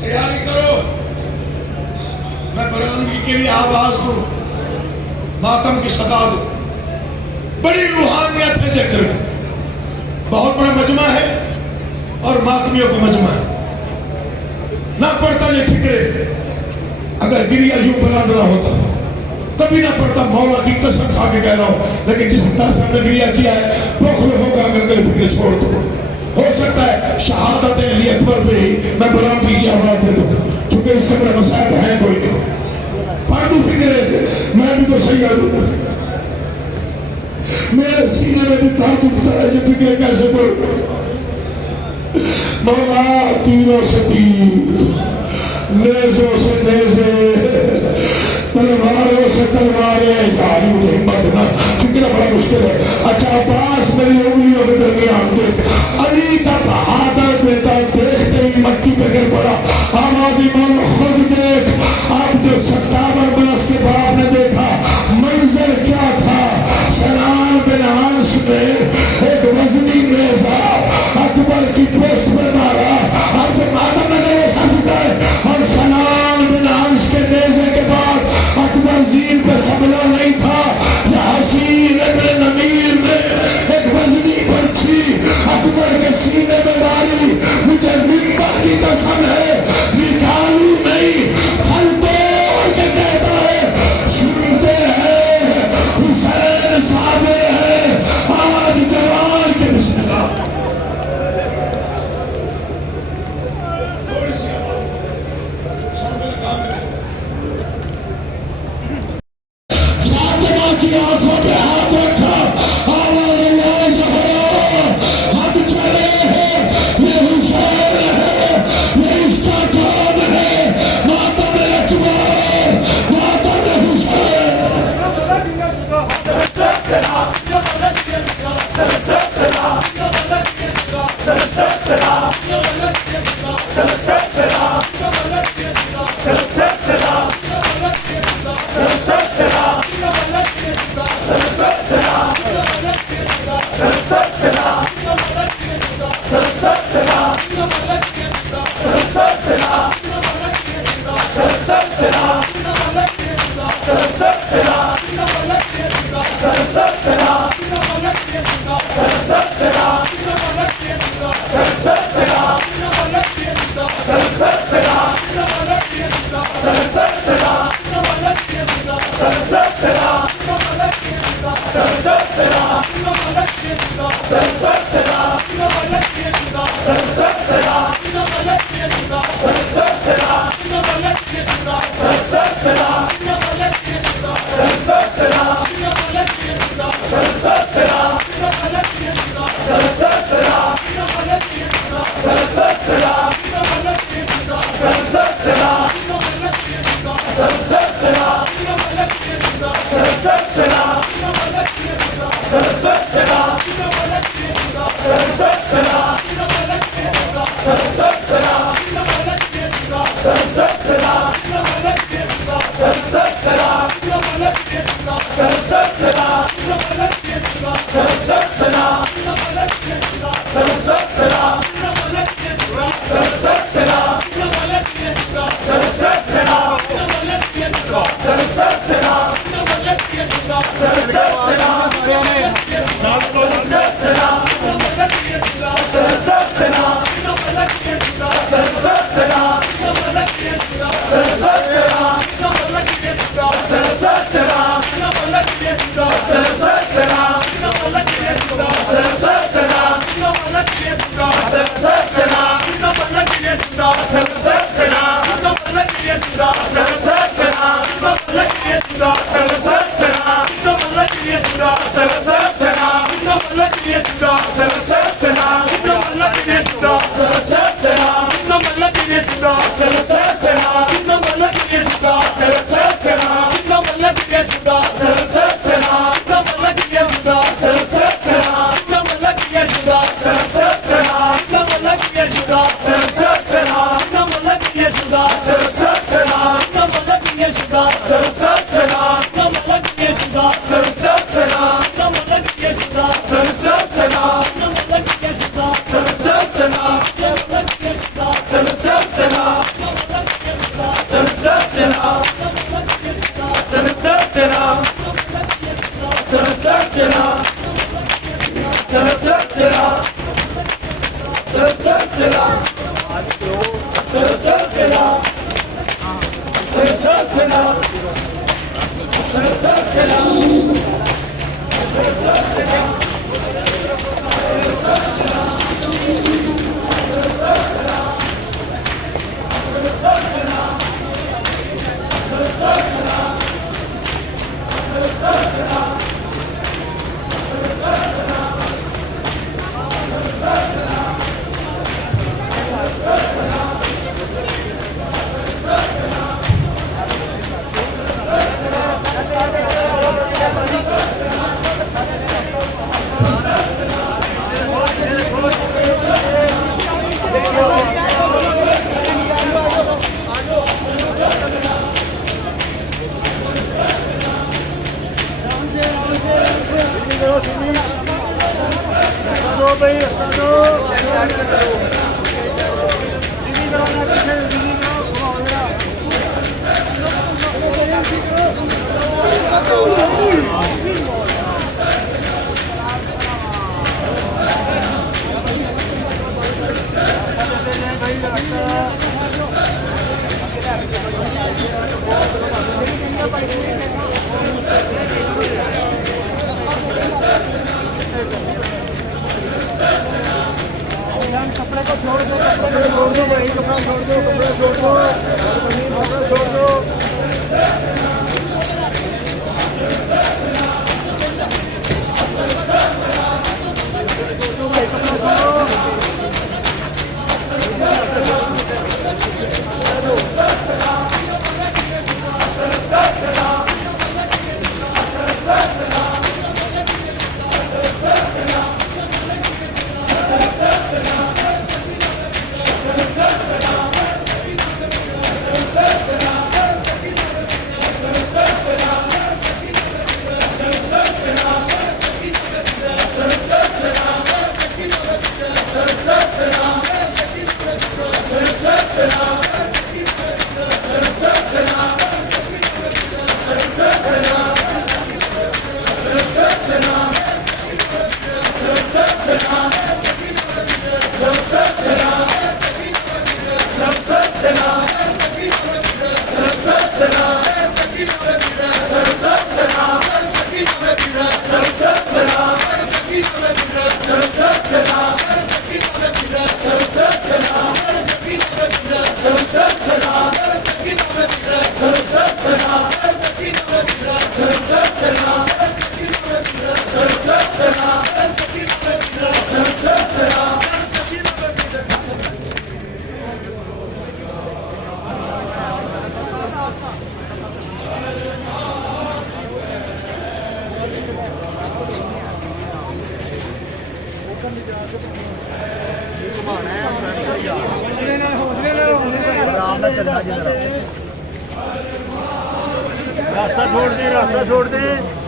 तैयारी करो, मैं बरामदगी के लिए आवाज दूं, मातम की सदा दूं। बड़ी रूहानियत है जिक्र में, बहुत बड़ा मजमा है और मातमियों का मजमा है। ना पड़ता ये फिक्रे, अगर गिरिया यूं बुलंद ना होता तभी ना पड़ता। मौला की कसम खा के कह रहा हूं, लेकिन जिस अंदाज ने गिरिया किया है बुखल होगा अगर कोई फिक्रे छोड़ दो। हो सकता है शहादत अली अकबर पे ही मैं बरामदगी की आवाज दे दूं, क्योंकि इससे मेरा मसाइब है कोई नहीं। पर तू फिक्रे, मैं भी तो सही हूं, मेरे सीने में भी दर्द उठता है। ये फिक्रे कैसे बोल, मौला तीरों से तीर, नेज़ों से नेज़े, तलवारों से तलवारें, यारी मुझे हिम्मत ना। फिक्र बड़ा मुश्किल है। अच्छा अब्बास मेरी उंगलियों के दरमियान देख, अली का बहादुर बेटा देखते ही मट्टी पे गिर पड़ा। आवाज़ी मौला खुद देख, अब जो 57 बरस के बाप ने देखा मंजर क्या था। सलाम बिन हंस में एक वजनी नेज़ा अकबर की पोस्ट पर मारा। अब जो मातम नजर वो सर चुका है, और सलाम बिन हंस के नेज़े के बाद अकबर जीन पे सबला नहीं था। हसीन इब्न नमीर ने एक वजनी पंछी अकबर के सीने में मारी। मुझे मिंबर की कसम है, निकालू नहीं, फल तोड़ के कहता है सुनते हैं हुसैन साबिर है आज जवान के। बिस्मिल्लाह की आंखों पे हाथ रखा, आवाज हम चले हैं, ये हुसैन है, ये इसका काम है। मातम अकबर, मातम हुसैन। कपड़े को छोड़ दो, कपड़े को छोड़ दो भाई, कपड़ा छोड़ दो, कपड़ा छोड़ दो, कपड़ा छोड़ दो। रास्ता छोड़ दे, रास्ता छोड़ दे।